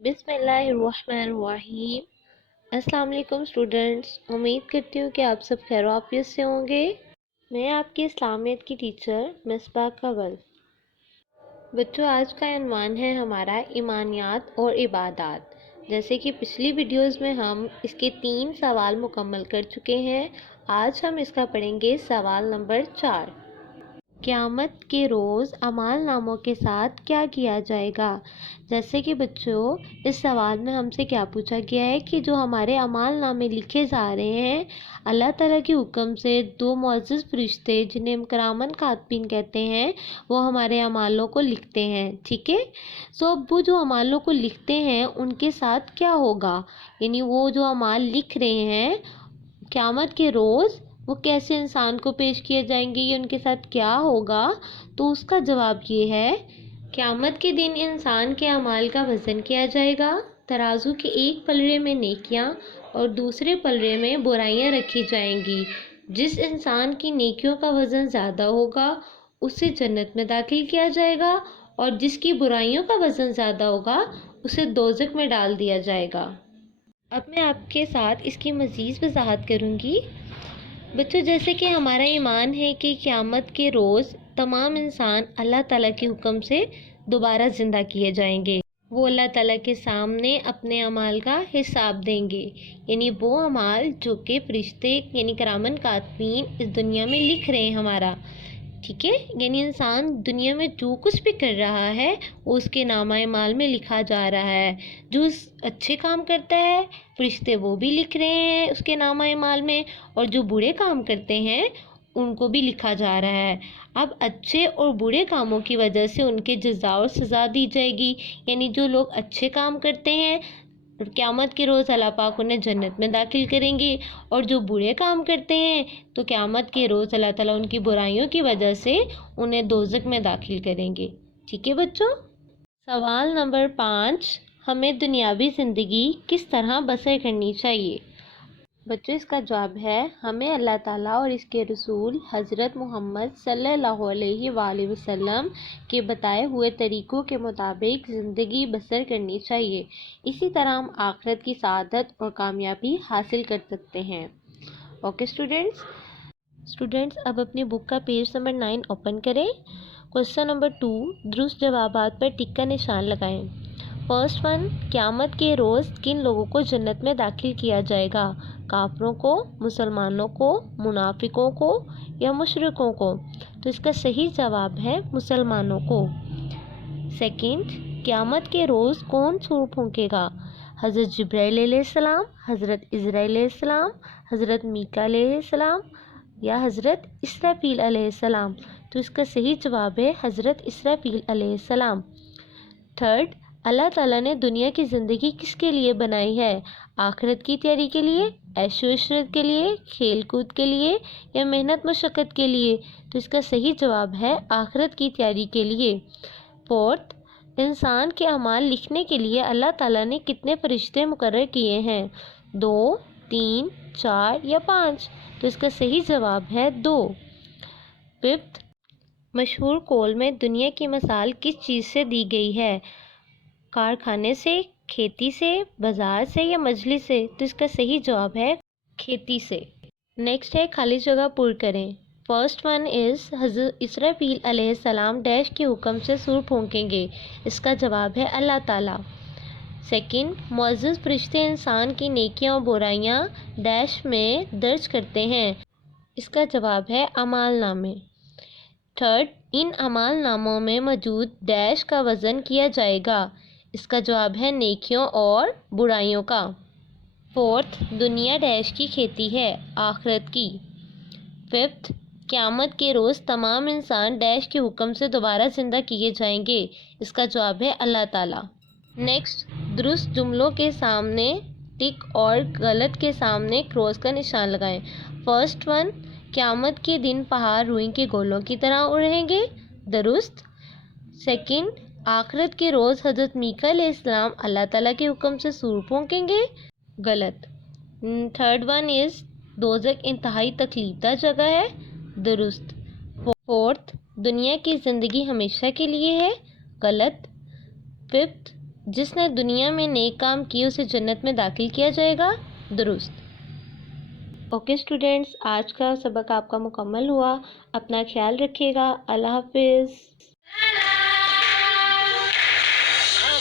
بسم اللہ الرحمن الرحیم۔ السلام علیکم اسٹوڈنٹس، امید کرتی ہوں کہ آپ سب خیر و عافیت سے ہوں گے۔ میں آپ کی اسلامیت کی ٹیچر مصباح کول۔ بچوں، آج کا عنوان ہے ہمارا ایمانیات اور عبادات۔ جیسے کہ پچھلی ویڈیوز میں ہم اس کے 3 سوال مکمل کر چکے ہیں، آج ہم اس کا پڑھیں گے سوال نمبر 4۔ قیامت کے روز اعمال ناموں کے ساتھ کیا کیا جائے گا؟ جیسے کہ بچوں، اس سوال میں ہم سے کیا پوچھا گیا ہے کہ جو ہمارے اعمال نامے لکھے جا رہے ہیں، اللہ تعالیٰ کے حکم سے 2 معزز فرشتے جنہیں ہم کرامن کاتبین کہتے ہیں، وہ ہمارے اعمالوں کو لکھتے ہیں، ٹھیک ہے؟ اب وہ جو اعمالوں کو لکھتے ہیں ان کے ساتھ کیا ہوگا، یعنی وہ جو اعمال لکھ رہے ہیں قیامت کے روز وہ کیسے انسان کو پیش کیے جائیں گے، یہ ان کے ساتھ کیا ہوگا؟ تو اس کا جواب یہ ہے، قیامت کے دن انسان کے اعمال کا وزن کیا جائے گا۔ ترازو کے ایک پلڑے میں نیکیاں اور دوسرے پلڑے میں برائیاں رکھی جائیں گی۔ جس انسان کی نیکیوں کا وزن زیادہ ہوگا اسے جنت میں داخل کیا جائے گا، اور جس کی برائیوں کا وزن زیادہ ہوگا اسے دوزخ میں ڈال دیا جائے گا۔ اب میں آپ کے ساتھ اس کی مزید وضاحت کروں گی۔ بچوں، جیسے کہ ہمارا ایمان ہے کہ قیامت کے روز تمام انسان اللہ تعالیٰ کے حکم سے دوبارہ زندہ کیے جائیں گے۔ وہ اللہ تعالیٰ کے سامنے اپنے اعمال کا حساب دیں گے، یعنی وہ اعمال جو کہ فرشتے یعنی کرامن کاتبین اس دنیا میں لکھ رہے ہیں ہمارا، ٹھیک ہے؟ یعنی انسان دنیا میں جو کچھ بھی کر رہا ہے وہ اس کے نامہ اعمال میں لکھا جا رہا ہے۔ جو اچھے کام کرتا ہے فرشتے وہ بھی لکھ رہے ہیں اس کے نامہ اعمال میں، اور جو برے کام کرتے ہیں ان کو بھی لکھا جا رہا ہے۔ اب اچھے اور برے کاموں کی وجہ سے ان کے جزا اور سزا دی جائے گی، یعنی جو لوگ اچھے کام کرتے ہیں قیامت کے روز اللہ پاک انہیں جنت میں داخل کریں گے، اور جو برے کام کرتے ہیں تو قیامت کے روز اللہ تعالیٰ ان کی برائیوں کی وجہ سے انہیں دوزخ میں داخل کریں گے، ٹھیک ہے بچوں؟ سوال نمبر 5، ہمیں دنیاوی زندگی کس طرح بسر کرنی چاہیے؟ بچوں، اس کا جواب ہے، ہمیں اللہ تعالیٰ اور اس کے رسول حضرت محمد صلی اللہ علیہ وآلہ وسلم کے بتائے ہوئے طریقوں کے مطابق زندگی بسر کرنی چاہیے۔ اسی طرح ہم آخرت کی سعادت اور کامیابی حاصل کر سکتے ہیں۔ اوکے اسٹوڈنٹس، اب اپنی بک کا پیج نمبر 9 اوپن کریں۔ کوشچن نمبر 2، درست جوابات پر ٹک کا نشان لگائیں۔ فرسٹ 1، قیامت کے روز کن لوگوں کو جنت میں داخل کیا جائے گا؟ کافروں کو، مسلمانوں کو، منافقوں کو یا مشرکوں کو؟ تو اس کا صحیح جواب ہے مسلمانوں کو۔ سیکنڈ، قیامت کے روز کون سور پھونکے گا؟ حضرت جبرائیل علیہ السلام، حضرت عزرائیل علیہ السلام، حضرت میکا علیہ السلام یا حضرت اسرافیل علیہ السلام؟ تو اس کا صحیح جواب ہے حضرت اسرافیل علیہ السلام۔ تھرڈ، اللہ تعالیٰ نے دنیا کی زندگی کس کے لیے بنائی ہے؟ آخرت کی تیاری کے لیے، عیش و عشرت کے لیے، کھیل کود کے لیے یا محنت مشقت کے لیے؟ تو اس کا صحیح جواب ہے آخرت کی تیاری کے لیے۔ فورتھ، انسان کے اعمال لکھنے کے لیے اللہ تعالیٰ نے کتنے فرشتے مقرر کیے ہیں؟ 2، 3، 4 یا 5؟ تو اس کا صحیح جواب ہے 2۔ ففتھ، مشہور قول میں دنیا کی مثال کس چیز سے دی گئی ہے؟ کارخانے سے، کھیتی سے، بازار سے یا مجلس سے؟ تو اس کا صحیح جواب ہے کھیتی سے۔ نیکسٹ ہے خالی جگہ پر کریں۔ فرسٹ 1 از حضرت اسرافیل علیہ السلام ڈیش کے حکم سے سور پھونکیں گے؟ اس کا جواب ہے اللہ تعالیٰ۔ سیکنڈ، معزز فرشتے انسان کی نیکیاں اور برائیاں ڈیش میں درج کرتے ہیں؟ اس کا جواب ہے اعمال نامے۔ تھرڈ، ان اعمال ناموں میں موجود ڈیش کا وزن کیا جائے گا؟ اس کا جواب ہے نیکیوں اور برائیوں کا۔ فورتھ، دنیا ڈیش کی کھیتی ہے؟ آخرت کی۔ ففتھ، قیامت کے روز تمام انسان ڈیش کے حکم سے دوبارہ زندہ کیے جائیں گے؟ اس کا جواب ہے اللہ تعالیٰ۔ نیکسٹ، درست جملوں کے سامنے ٹک اور غلط کے سامنے کراس کا نشان لگائیں۔ فرسٹ 1، قیامت کے دن پہاڑ روئی کے گولوں کی طرح اڑیں گے؟ درست۔ سیکنڈ، آخرت کے روز حضرت میکا علیہ السلام اللہ تعالیٰ کے حکم سے سور پھونکیں گے؟ غلط۔ تھرڈ 1 از دوزخ انتہائی تکلیف دہ جگہ ہے؟ درست۔ فورتھ، دنیا کی زندگی ہمیشہ کے لیے ہے؟ غلط۔ ففتھ، جس نے دنیا میں نیک کام کیے اسے جنت میں داخل کیا جائے گا؟ درست۔ اوکے اسٹوڈینٹس، آج کا سبق آپ کا مکمل ہوا۔ اپنا خیال رکھیے گا۔ اللہ حافظ۔